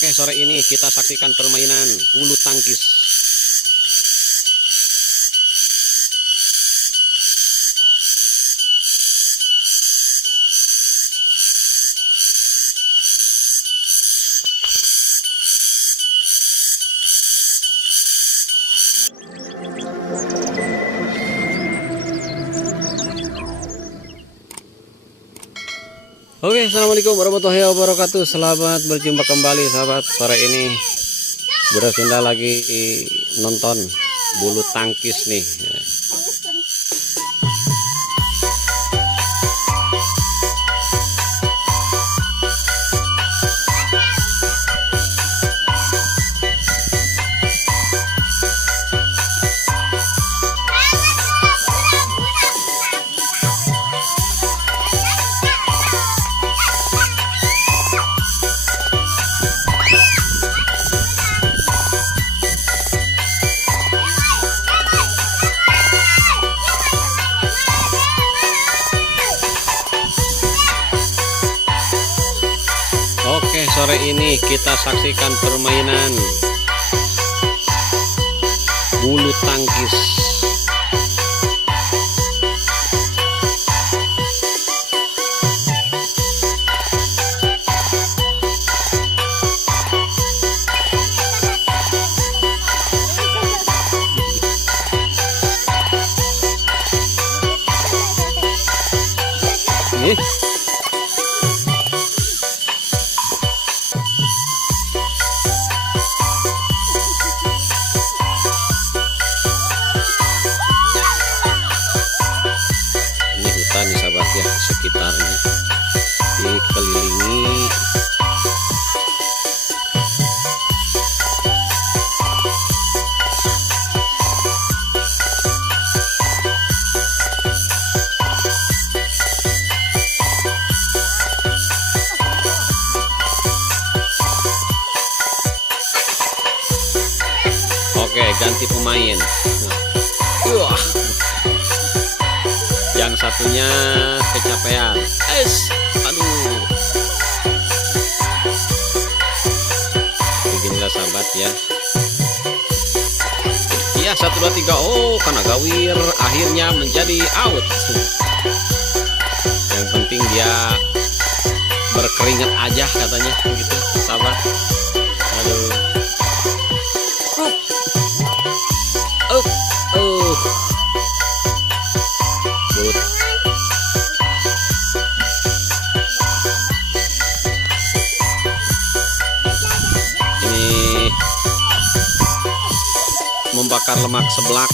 Oke, sore ini kita saksikan permainan bulu tangkis. Oke, assalamualaikum warahmatullahi wabarakatuh. Selamat berjumpa kembali sahabat. Sore ini Bura Sunda lagi nonton bulu tangkis nih. Oke, sore ini kita saksikan permainan bulu tangkis. Nih. Nih sahabat ya, sekitarnya dikelilingi Oke, ganti pemain. Wah, yang satunya kecapean. Aduh, beginilah sahabat ya. Iya, 1 2 3. Oh, karena gawir akhirnya menjadi out. Yang penting dia berkeringat aja katanya gitu sahabat. Aduh. Ini membakar lemak seblak.